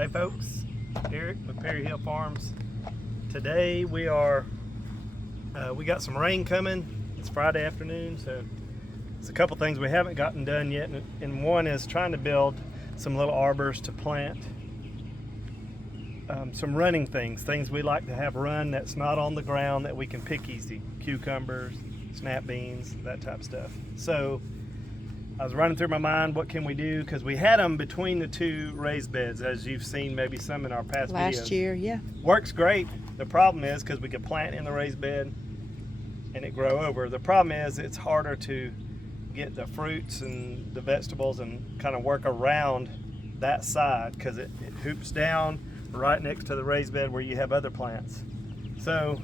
Hey folks, Eric with Perry Hill Farms. Today we got some rain coming. It's Friday afternoon, so it's a couple things we haven't gotten done yet, and one is trying to build some little arbors to plant some running things we like to have run that's not on the ground that we can pick easy. Cucumbers, snap beans, that type of stuff. So I was running through my mind, what can we do? Because we had them between the two raised beds, as you've seen maybe some in our past videos. Last year, yeah. Works great. The problem is, because we could plant in the raised bed and it grow over, the problem is it's harder to get the fruits and the vegetables and kind of work around that side, because it hoops down right next to the raised bed where you have other plants. So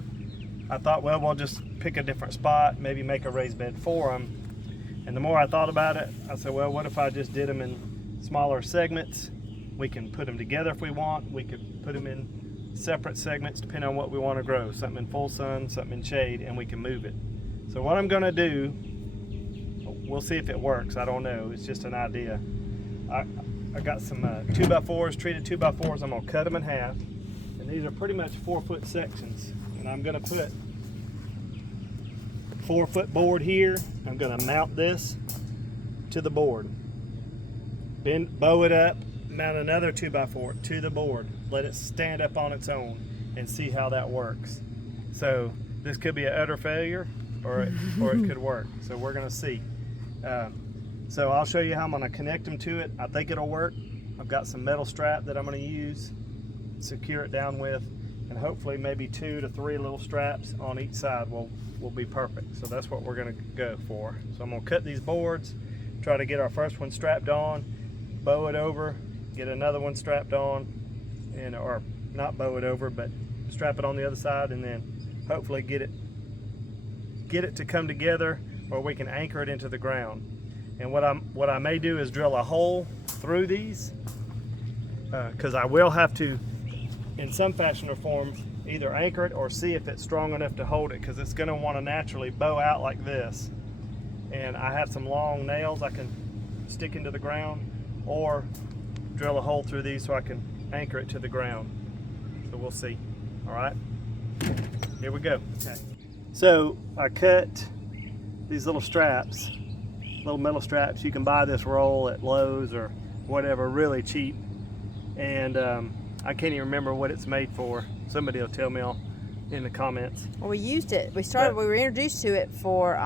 I thought, well, we'll just pick a different spot, maybe make a raised bed for them. And the more I thought about it, I said, well, what if I just did them in smaller segments? We can put them together if we want. We could put them in separate segments depending on what we want to grow. Something in full sun, something in shade, and we can move it. So what I'm gonna do, we'll see if it works. I don't know, it's just an idea. I got some 2x4s, treated 2x4s. I'm gonna cut them in half. And these are pretty much 4-foot sections. And I'm gonna put 4-foot board here. I'm going to mount this to the board, bow it up, mount another 2x4 to the board, let it stand up on its own, and see how that works. So this could be an utter failure, or it could work. So we're going to see. So I'll show you how I'm going to connect them to it. I think it'll work. I've got some metal strap that I'm going to use, secure it down with, and hopefully maybe 2 to 3 little straps on each side will be perfect. So that's what we're going to go for. So I'm going to cut these boards, try to get our first one strapped on, bow it over, get another one strapped on, or not bow it over, but strap it on the other side, and then hopefully get it to come together, or we can anchor it into the ground. And what I may do is drill a hole through these, because I will have to, in some fashion or form, either anchor it or see if it's strong enough to hold it, because it's going to want to naturally bow out like this. And I have some long nails I can stick into the ground, or drill a hole through these so I can anchor it to the ground. So we'll see. All right, here we go. Okay. So I cut these little straps, little metal straps. You can buy this roll at Lowe's or whatever, really cheap. And I can't even remember what it's made for. Somebody will tell me in the comments. Well, we used it. We were introduced to it for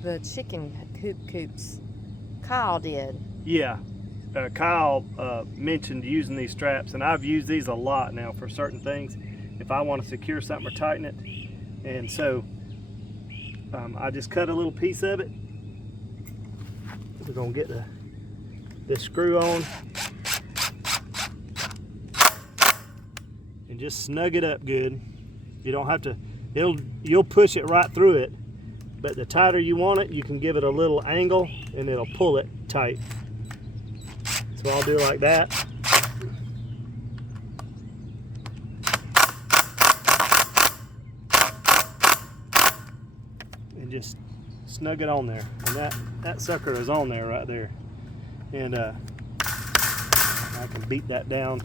the chicken coops. Kyle did. Yeah, Kyle mentioned using these straps, and I've used these a lot now for certain things. If I want to secure something or tighten it, and so I just cut a little piece of it. We're gonna get this screw on. And just snug it up good. You don't have to, you'll push it right through it, but the tighter you want it, you can give it a little angle and it'll pull it tight. So I'll do it like that. And just snug it on there. And that sucker is on there right there. And I can beat that down,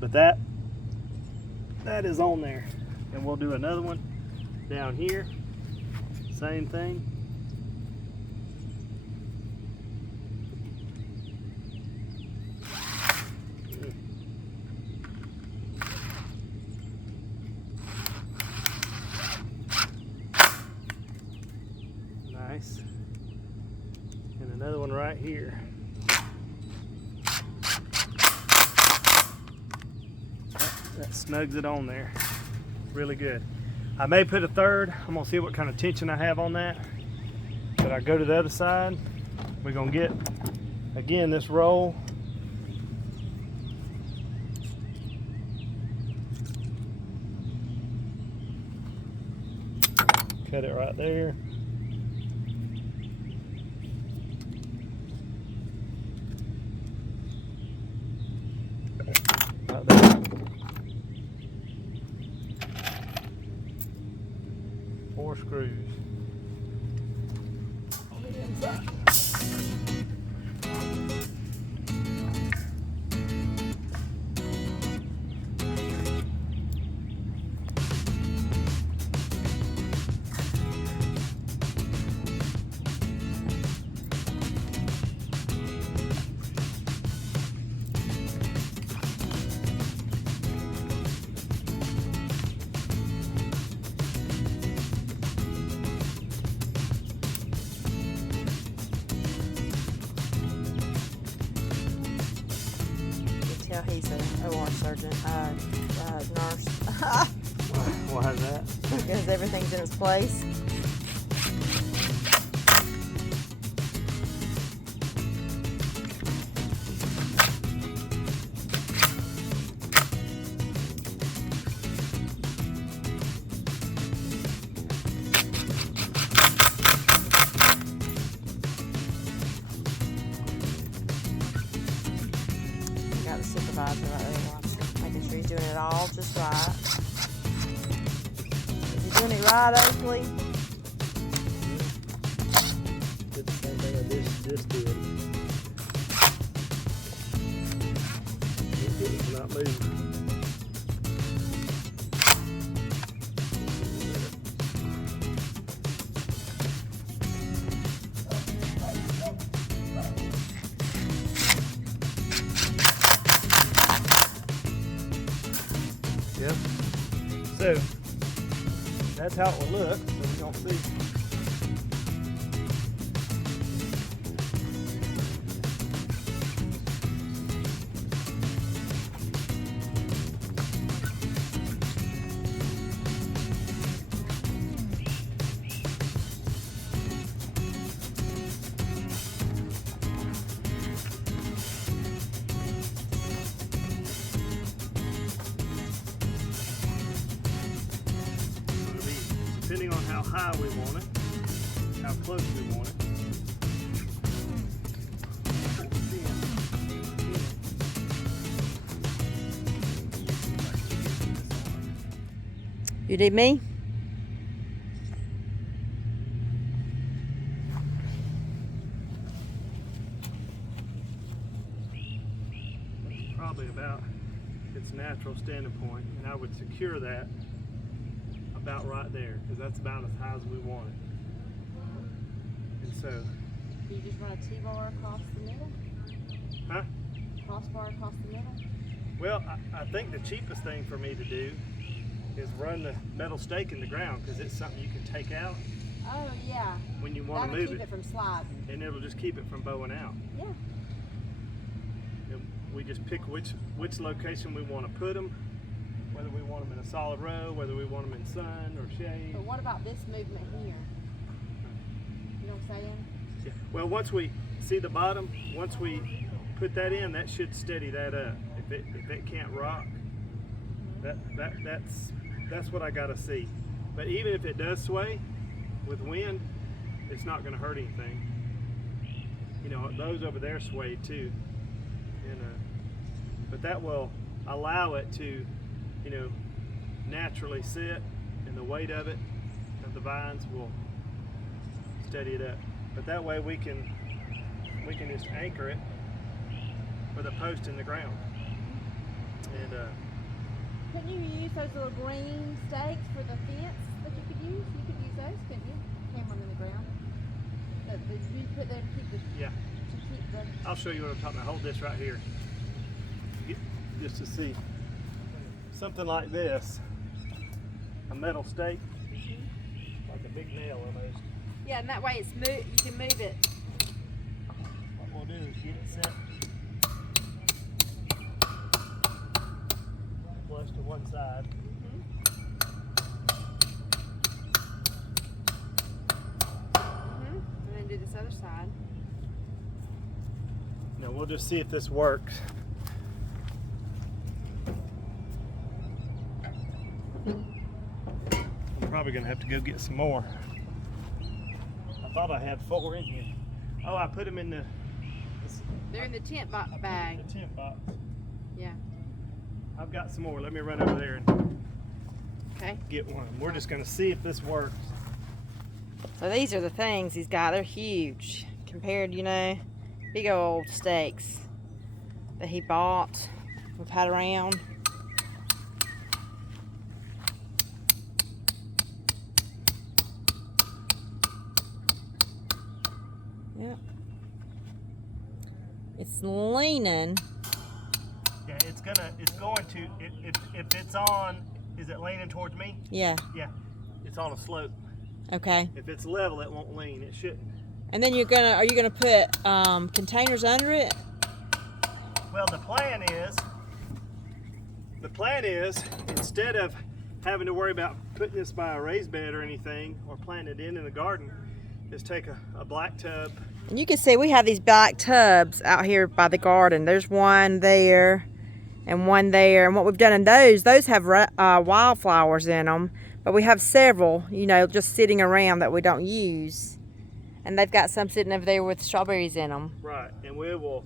but that is on there. And we'll do another one down here, same thing. Nice. And another one right here. That snugs it on there really good. I may put a third. I'm gonna see what kind of tension I have on that, but I go to the other side. We're gonna get again this roll, cut it right there. Right there. 4 screws. tell he's an OR surgeon, nurse. Why is that? Because everything's in its place. Got the supervisor right there watching, making sure he's doing it all just right. Is he doing it right, Oakley? Did the same thing I just did. It's not moving. Yep. So that's how it will look. So we don't see. Depending on how high we want it, how close we want it. You need me? Probably about its natural standing point, and I would secure that about right there, because that's about as high as we want it. And so, Do you just run a T-bar across the middle? huh? Crossbar across the middle? Well, I think the cheapest thing for me to do is run the metal stake in the ground, because it's something you can take out Oh, yeah. when you want to That'll move keep it from sliding. and it'll just keep it from bowing out. Yeah. And we just pick which location we want to put them, whether we want them in a solid row, whether we want them in sun or shade. But what about this movement here? You know what I'm saying? Yeah. Well, once we see the bottom, once we put that in, that should steady that up. If it can't rock, that's what I gotta see. But even if it does sway with wind, it's not gonna hurt anything. You know, those over there sway too, and but that will allow it to, you know, naturally sit, and the weight of it, of the vines will steady it up. But that way we can just anchor it with a post in the ground. And Couldn't you use those little green stakes for the fence that you could use? You could use those, couldn't you? Hammer them in the ground. That you put there to keep the. yeah, To keep the. I'll show you what I'm talking about. Hold this right here, just to see. Something like this, a metal stake, like a big nail almost. Yeah, and that way it's you can move it. What we'll do is get it set flush to one side. And then do this other side. Now we'll just see if this works. I'm probably gonna have to go get some more. I thought I had 4 in here. Oh, I put them in the. They're in the tent I put 'em in bag. the tent box. Yeah. I've got some more. Let me run over there and Okay. get one. We're just gonna see if this works. So these are the things he's got. They're huge compared, you know, big old stakes that he bought. We've had around. Yep. It's leaning. Yeah, it's going to, if it's on, is it leaning towards me? Yeah. Yeah, it's on a slope. Okay. If it's level, it won't lean. It shouldn't. And then are you gonna put containers under it? Well, the plan is the plan is, instead of having to worry about putting this by a raised bed or anything, or planting it in the garden, is take a black tub. And you can see we have these black tubs out here by the garden. There's one there and one there. And what we've done in those have wildflowers in them. But we have several, you know, just sitting around that we don't use. And they've got some sitting over there with strawberries in them. Right, and we will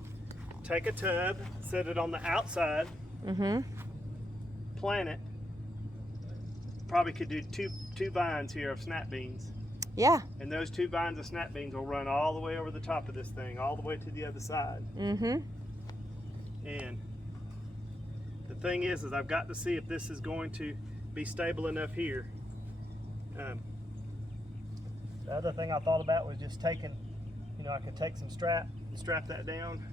take a tub, set it on the outside, plant it. Probably could do two vines here of snap beans. Yeah. And those 2 vines of snap beans will run all the way over the top of this thing, all the way to the other side. And the thing is I've got to see if this is going to be stable enough here. The other thing I thought about was just taking, you know, I could take some strap and strap that down.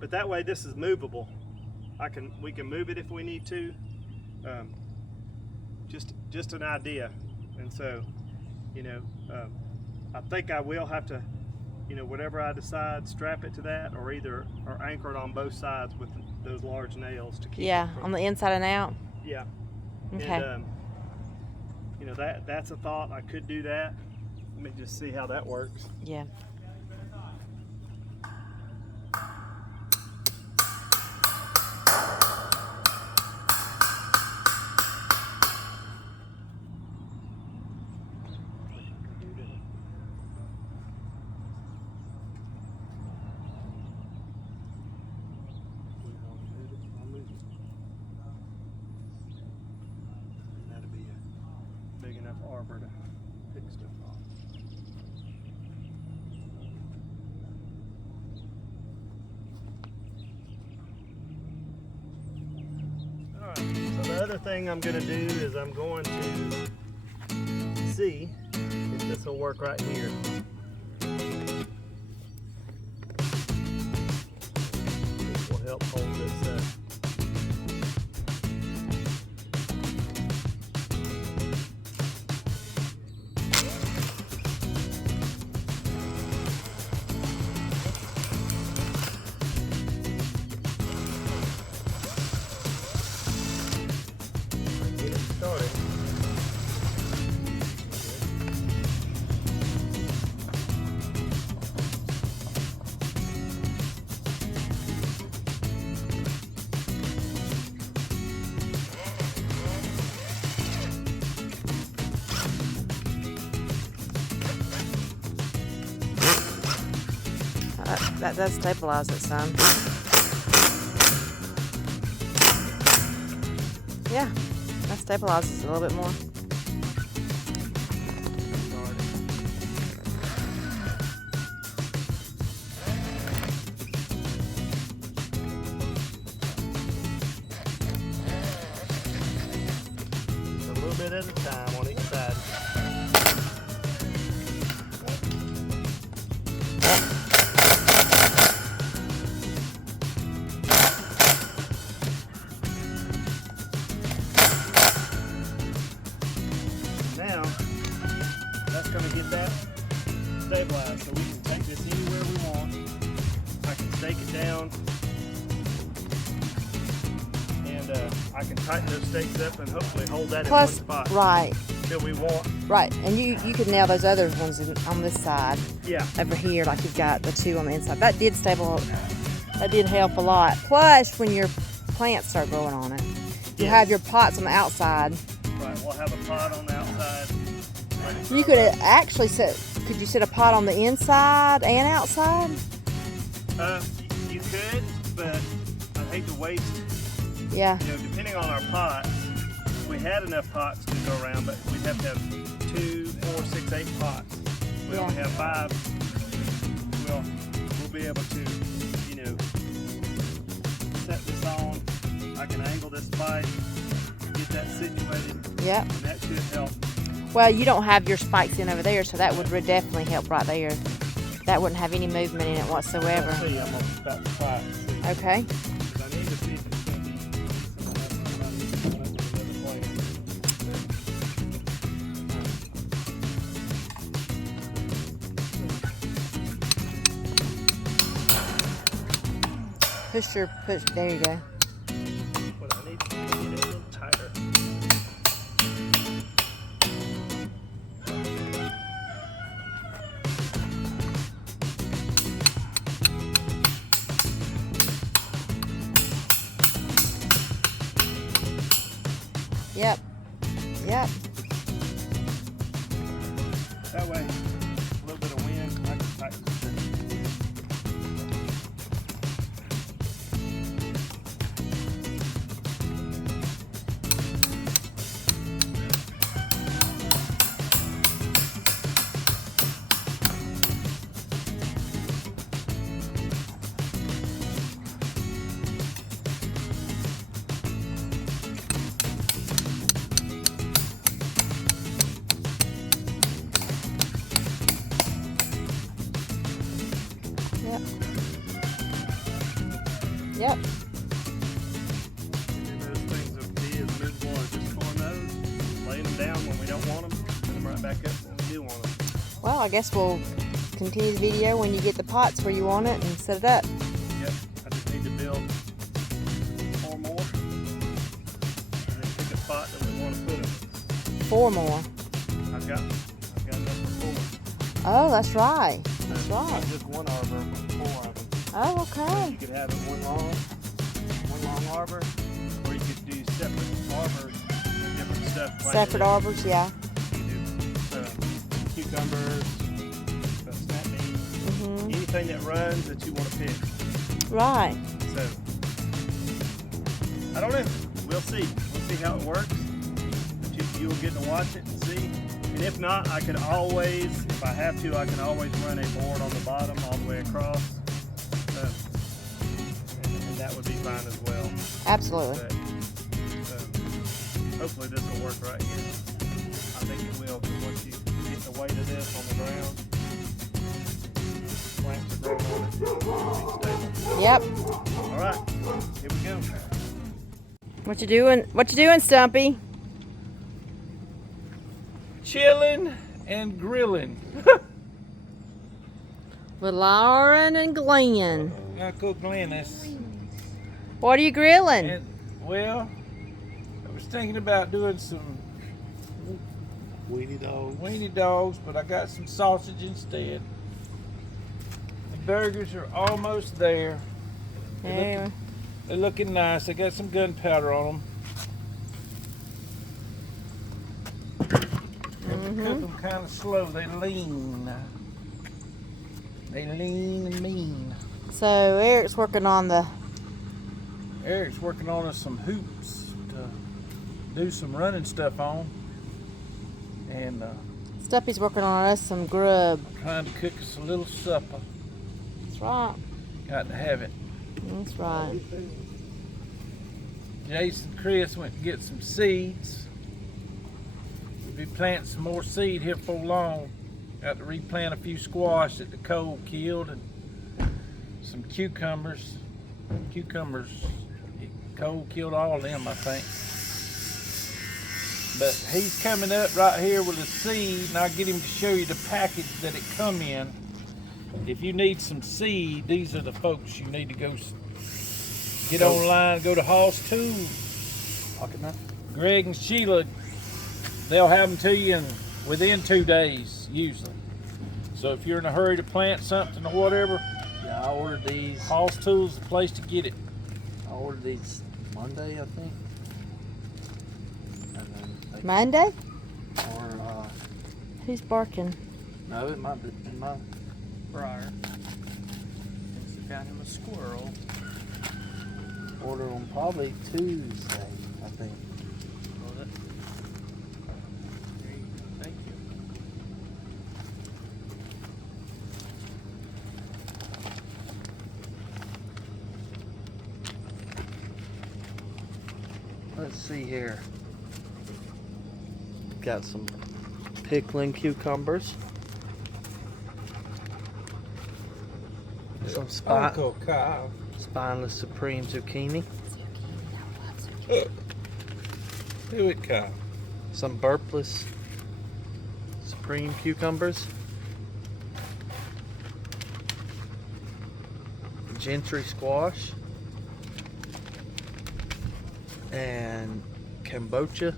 But that way this is movable. We can move it if we need to. Just an idea. And so, you know, I think I will have to, you know, whatever I decide, strap it to that, or anchor it on both sides with those large nails to keep it from, on the inside and out. Yeah. Okay. And, you know, that's a thought. I could do that. Let me just see how that works. Yeah. That'd be a big enough arbor to pick stuff off. Alright, so the other thing I'm going to do is I'm going to see if this will work right here. This will help hold this up. Get it started. That does stabilize it some. Yeah, that stabilizes it a little bit more. A little bit at a time on each side. Now, that's going to get that stabilized so we can take this anywhere we want. I can stake it down, and I can tighten those stakes up and hopefully hold that in one spot. Right. Till we want. Right, and you could nail those other ones on this side. Yeah. Over here, like you've got the 2 on the inside. That did that did help a lot. Plus, when your plants start growing on it, you have your pots on the outside. Right, we'll have a pot on the outside. You could actually could you set a pot on the inside and outside? You could, but I hate to waste. Yeah. You know, depending on our pots, we had enough pots to go around, but we'd have to have 2, 4, 6, 8 pots. We only have 5. We'll be able to, you know, set this on. I can angle this pipe, get that situated. Yep. And that should help. Well, you don't have your spikes in over there, so that would definitely help right there. That wouldn't have any movement in it whatsoever. Let's see, I'm about to try it. See. Okay. 'Cause I need to see if it's going to be another plan. push. There you go. What I need to do is get it a little tighter. Yep. Yep. That way, a little bit of wind, I can tighten this. Yep. Yep. And those things will be as movable as just pulling those, laying them down when we don't want them, putting them right back up when we do want them. Well, I guess we'll continue the video when you get the pots where you want it and set it up. Yep, I just need to build 4 more, and then pick a spot that we want to put them. 4 more. I've got enough for 4. Oh, that's right. That's Not right. just one arbor, but 4 of them. Oh, So okay. you could have it one long arbor, or you could do separate arbors with different stuff. planted Separate in. arbors, yeah. You do cucumbers, snap beans, Mhm. anything that runs that you want to pick. Right. So I don't know. We'll see. We'll see how it works. But you'll get to watch it and see. And if not, I could always, if I have to, I can always run a board on the bottom all the way across. And that would be fine as well. Absolutely. But, hopefully this will work right here. I think it will, because once you get the weight of this on the ground, plants are growing on it, it'll be stable. Yep. All right, here we go. What you doing? What you doing, Stumpy? Chilling and grilling. With Lauren and Glenn. Uncle Glennis. What are you grilling? And well, I was thinking about doing some weenie dogs, but I got some sausage instead. The burgers are almost there. Yeah. They're looking nice. I got some gunpowder on them. Cook them kind of slow. They lean. They lean and mean. So Eric's working on the. Eric's working on us some hoops to do some running stuff on, and Stumpy's working on us some grub. trying to cook us a little supper. That's right. Got to have it. That's right. Jason and Chris went to get some seeds. We'll be planting some more seed here for long. Got to replant a few squash that the cold killed, and some cucumbers. Cold killed all of them, I think. But he's coming up right here with a seed, and I'll get him to show you the package that it come in. If you need some seed, these are the folks you need to go get online. Go to Hoss Tools. Greg and Sheila, they'll have them to you within 2 days, usually. So if you're in a hurry to plant something or whatever, Yeah, I ordered these. Hoss Tools is the place to get it. I ordered these Monday, I think. And then they, Monday? or Who's barking? no, it might be Briar. Thinks he found him a squirrel. order on probably Tuesday, I think. Was it? Great. Thank you. Let's see here. Got some pickling cucumbers. Some Uncle Kyle. spineless supreme zucchini. Do it, Kyle. Some burpless supreme cucumbers. Gentry squash. and kombucha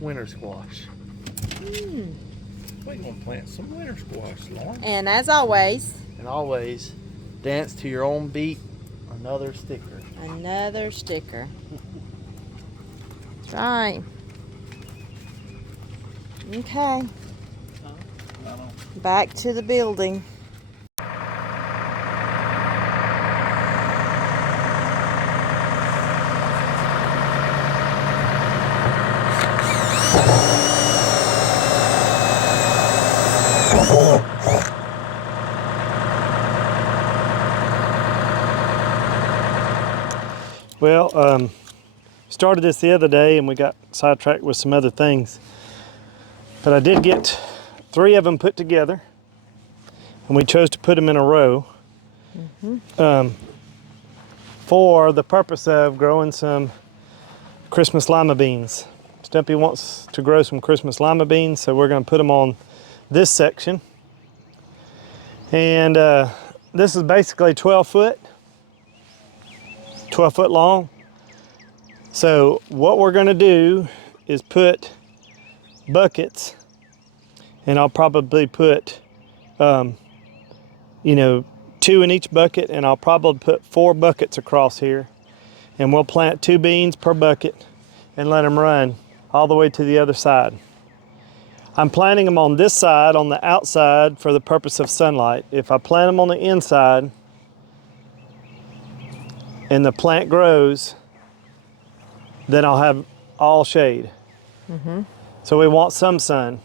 winter squash. We're gonna plant some winter squash, Lauren. And as always, And always dance to your own beat. Another sticker. another sticker. That's right. Okay, back to the building. Well, started this the other day and we got sidetracked with some other things. But I did get 3 of them put together, and we chose to put them in a row for the purpose of growing some Christmas lima beans. Stumpy wants to grow some Christmas lima beans, so we're going to put them on this section. And this is basically 12 foot long. So what we're going to do is put buckets, and I'll probably put 2 in each bucket, and I'll probably put 4 buckets across here, and we'll plant 2 beans per bucket and let them run all the way to the other side. I'm planting them on this side, on the outside, for the purpose of sunlight. If I plant them on the inside and the plant grows, then I'll have all shade. So we want some sun.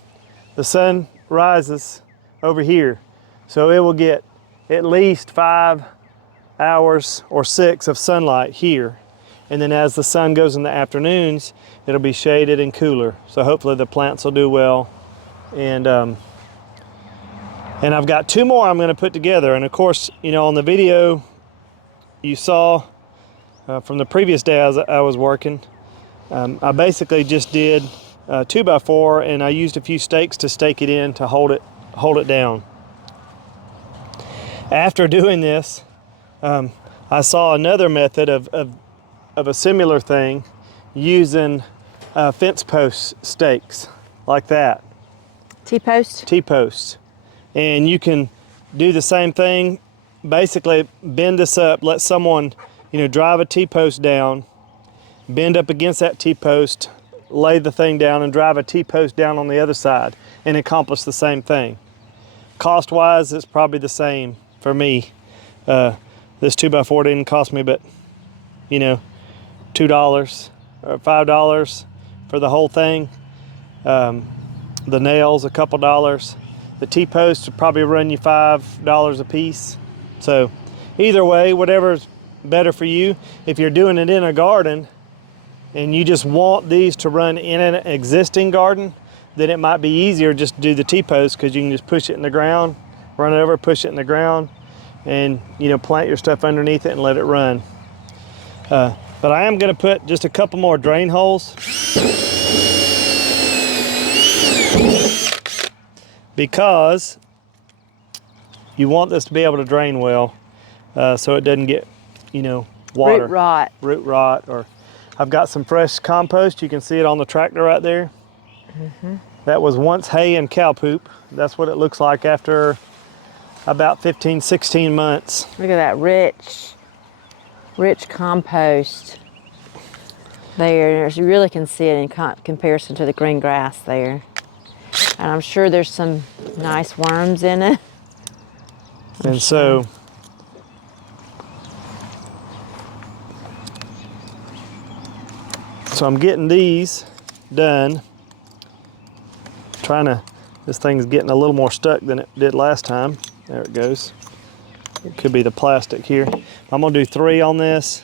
The sun rises over here, so it will get at least 5 hours or 6 of sunlight here. And then as the sun goes in the afternoons, it'll be shaded and cooler. So hopefully the plants will do well. And I've got 2 more I'm going to put together. And of course, on the video you saw from the previous day I was working, I basically just did 2x4, and I used a few stakes to stake it in to hold it down. After doing this, I saw another method of a similar thing using fence post stakes like that. T-post? T-posts. And you can do the same thing. Basically bend this up, let someone drive a T-post down, bend up against that T-post, lay the thing down, and drive a T-post down on the other side, and accomplish the same thing. Cost-wise, it's probably the same for me. This 2x4 didn't cost me but $2 or $5 for the whole thing. The nails, a couple dollars. The T-posts would probably run you $5 a piece. So either way, whatever's better for you. If you're doing it in a garden and you just want these to run in an existing garden, then it might be easier just to do the T-post, because you can just push it in the ground, run it over, push it in the ground, and plant your stuff underneath it and let it run. But I am going to put just a couple more drain holes, because you want this to be able to drain well, so it doesn't get water, root rot. Or I've got some fresh compost. You can see it on the tractor right there. That was once hay and cow poop. That's what it looks like after about 15-16 months. Look at that rich compost there. You really can see it in comparison to the green grass there. And I'm sure there's some nice worms in it. And so I'm getting these done. This thing's getting a little more stuck than it did last time. There it goes. It could be the plastic here. I'm gonna do 3 on this.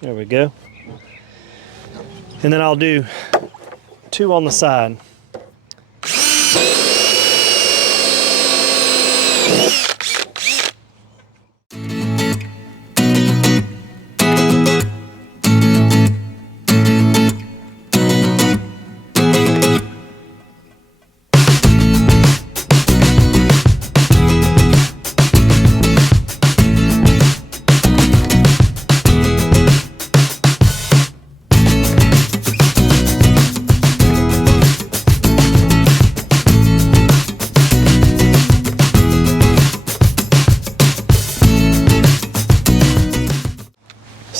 There we go. And then I'll do 2 on the side.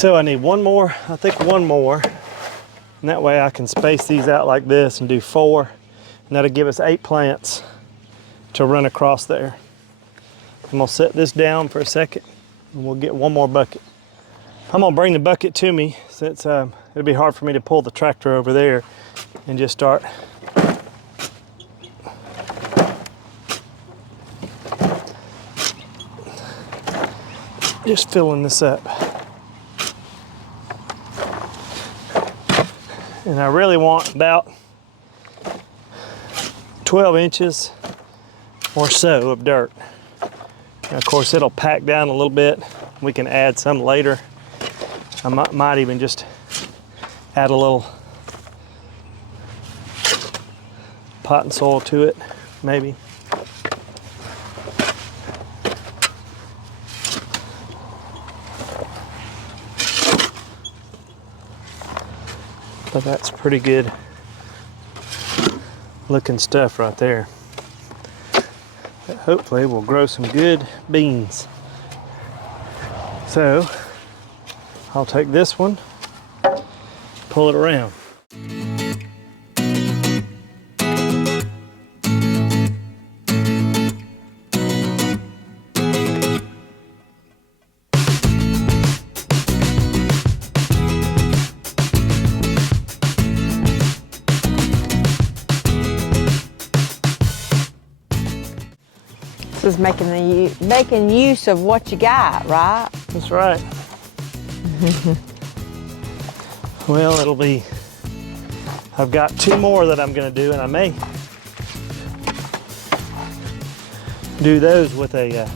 So I need one more, I think one more. And that way I can space these out like this and do 4. And that'll give us 8 plants to run across there. I'm gonna set this down for a second and we'll get one more bucket. I'm gonna bring the bucket to me since it'll be hard for me to pull the tractor over there and just start filling this up. And I really want about 12 inches or so of dirt. And of course it'll pack down a little bit. We can add some later. I might even just add a little potting soil to it, maybe. But that's pretty good looking stuff right there. That hopefully we'll grow some good beans. So I'll take this one, pull it around. This is making use of what you got, right? That's right. Well, it'll be, I've got 2 more that I'm gonna do, and I may do those with a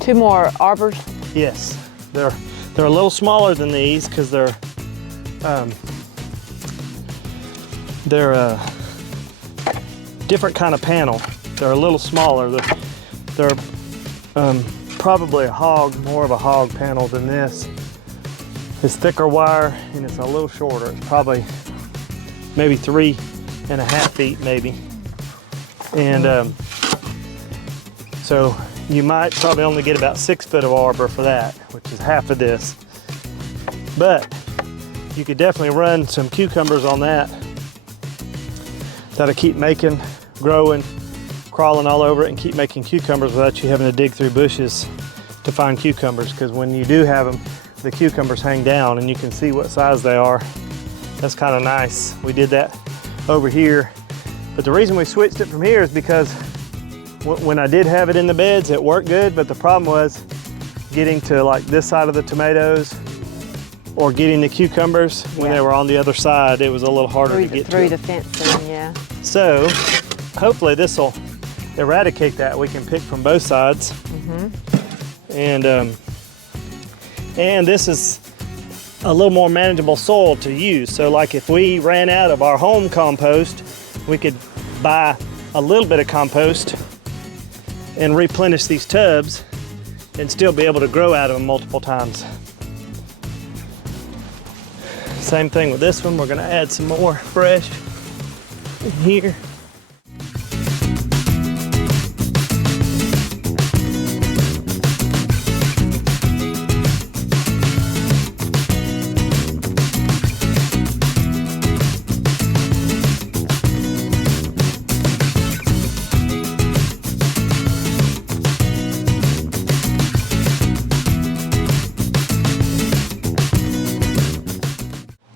Two more arbors. yes, they're a little smaller than these because they're different kind of panel. They're a little smaller. They're probably more of a hog panel than this. It's thicker wire and it's a little shorter. It's probably maybe 3.5 feet maybe. And so you might probably only get about 6 foot of arbor for that, which is half of this. But you could definitely run some cucumbers on that. That'll keep making, growing, crawling all over it and keep making cucumbers without you having to dig through bushes to find cucumbers, because when you do have them, the cucumbers hang down and you can see what size they are. That's kind of nice. We did that over here. But the reason we switched it from here is because when I did have it in the beds, it worked good, but the problem was getting to like this side of the tomatoes or getting the cucumbers when they were on the other side. It was a little harder to get through the fencing, yeah. So hopefully this will eradicate that. We can pick from both sides. And this is a little more manageable soil to use. So like if we ran out of our home compost, we could buy a little bit of compost and replenish these tubs and still be able to grow out of them multiple times. Same thing with this one. We're gonna add some more fresh in here.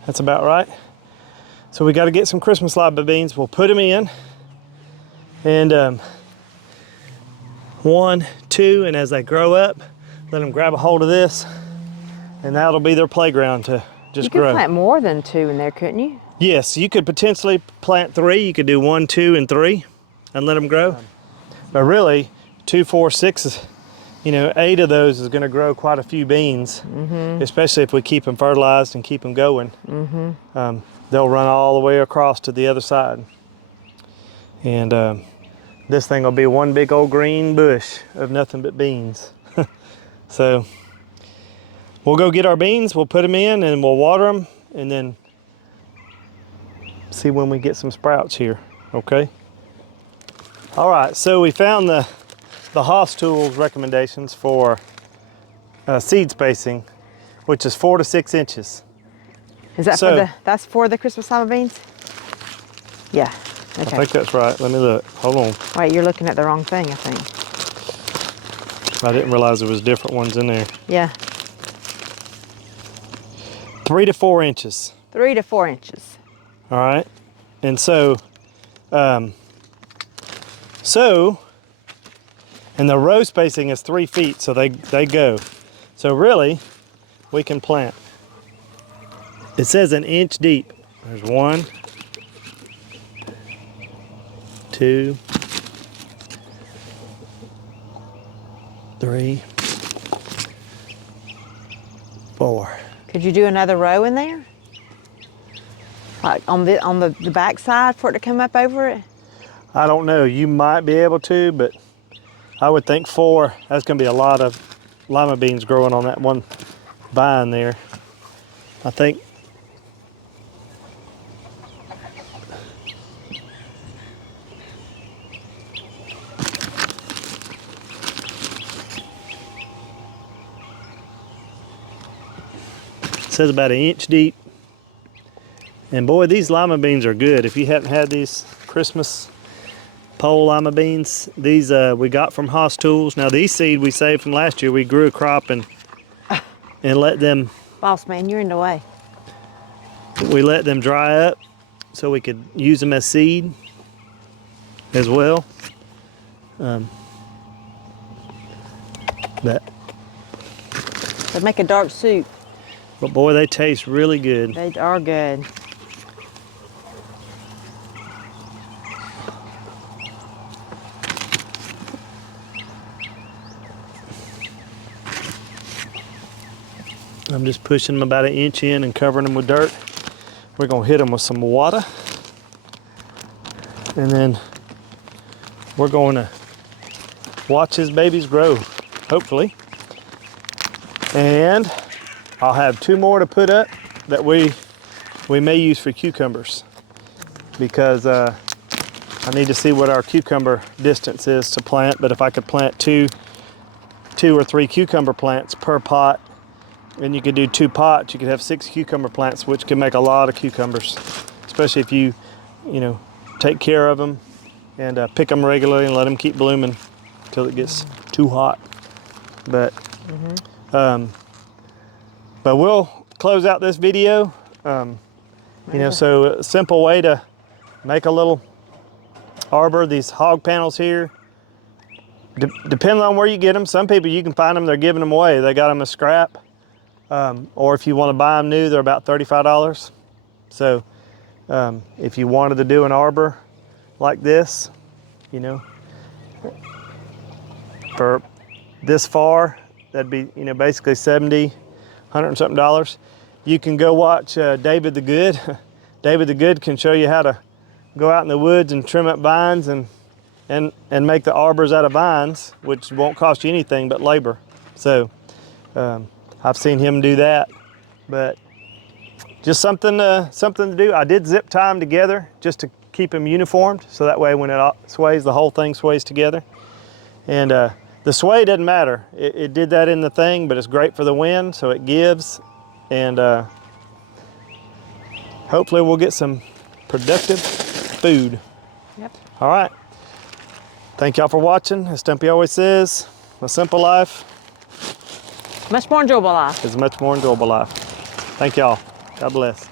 That's about right. So we got to get some Christmas lima beans. We'll put them in, and 1, 2, and as they grow up, let them grab a hold of this, and that'll be their playground to just grow. You could plant more than 2 in there, couldn't you? Yes, you could potentially plant 3. You could do 1, 2, and 3, and let them grow. But really, 2, 4, 6 you know, 8 of those is going to grow quite a few beans, especially if we keep them fertilized and keep them going. They'll run all the way across to the other side. And this thing will be one big old green bush of nothing but beans. So we'll go get our beans, we'll put them in and we'll water them and then see when we get some sprouts here, okay? All right, so we found the the Haas Tools recommendations for seed spacing, which is 4 to 6 inches. Is that So- for the, that's for the Christmas lima beans? Yeah, I okay. think that's right. Let me look. Hold on. Wait, you're looking at the wrong thing, I think. I didn't realize there was different ones in there. Yeah, 3 to 4 inches. 3 to 4 inches. All right. And so, and the row spacing is 3 feet, so they go. So really, we can plant. It says an inch deep. There's 1, 2, 3, 4. Could you do another row in there? Like on the back side for it to come up over it? I don't know. You might be able to, but I would think 4. That's going to be a lot of lima beans growing on that one vine there. I think. It says about 1 inch deep. And boy, these lima beans are good. If you haven't had these Christmas pole lima beans, these we got from Haas Tools. Now these seed we saved from last year. We grew a crop and let them. Boss man, you're in the way. We let them dry up so we could use them as seed as well. But They make a dark soup. boy, they taste really good. They are good. I'm just pushing them about 1 inch in and covering them with dirt. We're gonna hit them with some water. And then we're going to watch his babies grow, hopefully. And I'll have 2 more to put up that we may use for cucumbers, because I need to see what our cucumber distance is to plant. But if I could plant two or 3 cucumber plants per pot, and you could do 2 pots, you could have 6 cucumber plants, which can make a lot of cucumbers, especially if you take care of them and pick them regularly and let them keep blooming until it gets too hot. But but we'll close out this video. So a simple way to make a little arbor, these hog panels here. Depending on where you get them, some people you can find them, they're giving them away. They got them as scrap. Or if you want to buy them new, they're about $35. So if you wanted to do an arbor like this, for this far, that'd be basically $70, $100 and something dollars. You can go watch David the Good. David the Good can show you how to go out in the woods and trim up vines and make the arbors out of vines, which won't cost you anything but labor. So I've seen him do that, but just something to do. I did zip tie them together just to keep them uniformed, so that way when it sways, the whole thing sways together. And the sway doesn't matter. It did that in the thing, but it's great for the wind, so it gives. And hopefully we'll get some productive food. Yep. All right. Thank y'all for watching. As Stumpy always says, a simple life Much more enjoyable life. is a much more enjoyable life. Thank y'all. God bless.